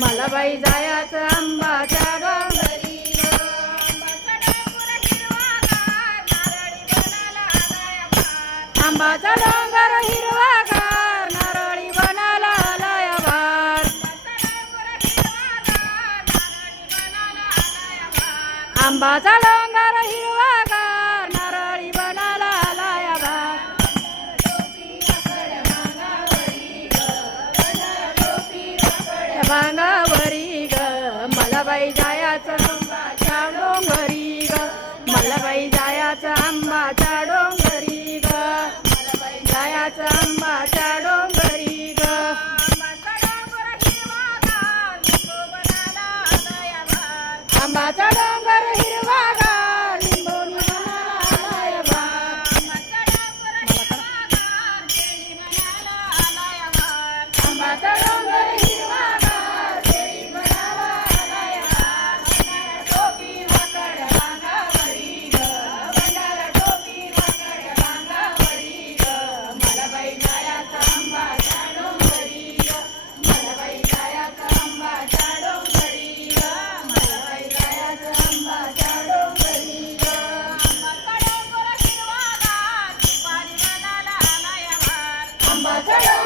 मला बाई जायाचं आंबाच्या डोंगरी आंबाचा डोंगर हिरवागार नारळी बनाला आलाय आंबाचा डोंगर हिरवा अंगावरी ग मला जायाचं जायाचा आंबा डोंगरी ग मला बाई जायाचा आंबा डोंगरी ग मला बाई जायाचा आंबा डोंगरी ग आंबाचा डोंगर ಮಾತಡ